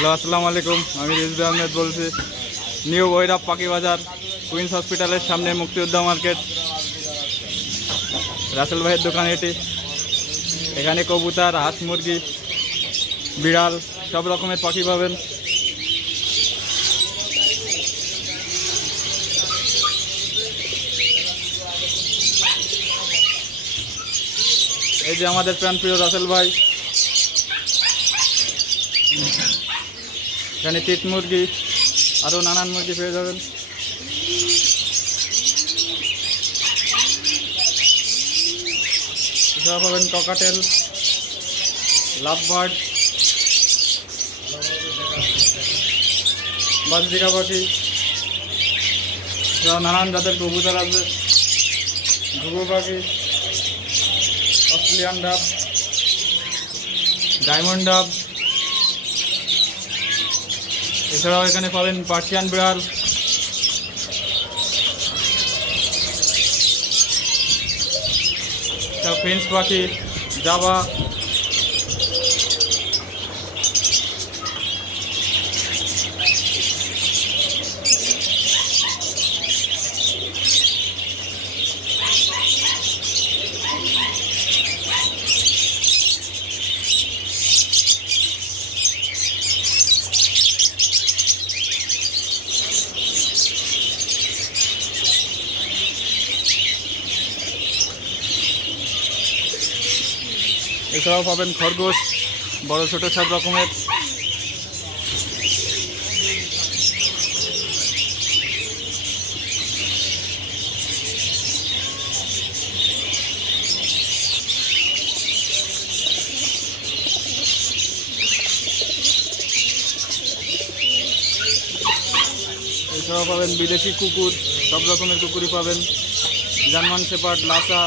হ্যালো, আসসালামু আলাইকুম। আমি রিজভি আহমেদ বলছি। নিউ ভৈরব পাখি বাজার, কুইন্স হসপিটালের সামনে মুক্তিযোদ্ধা মার্কেট, রাসেল ভাইয়ের দোকান এটি। এখানে কবুতর, হাঁস, মুরগি, বিড়াল সব রকমের পাখি পাবেন। এই যে আমাদের প্রাণপ্রিয় রাসেল ভাই। এখানে চিত মুরগি, আরও নানান মুরগি পেয়ে যাবেন। এছাড়া পাবেন ককাটেল, লাভবার্ড, বাজরিকা পাখি, এছাড়া নানান জাতের কবুতর আছে, ঘুঘু পাখি, অস্ট্রেলিয়ান ডাব, ডায়মন্ড ডাব। এছাড়াও এখানে পাবেন পার্সিয়ান বিড়াল, ফ্রেঞ্চ পাখি, জাভা। এছাড়াও পাবেন খরগোশ, বড় ছোট সব রকমের। এছাড়াও পাবেন বিদেশি কুকুর, সব রকমের কুকুরই পাবেন। German shepherd, Lhasa,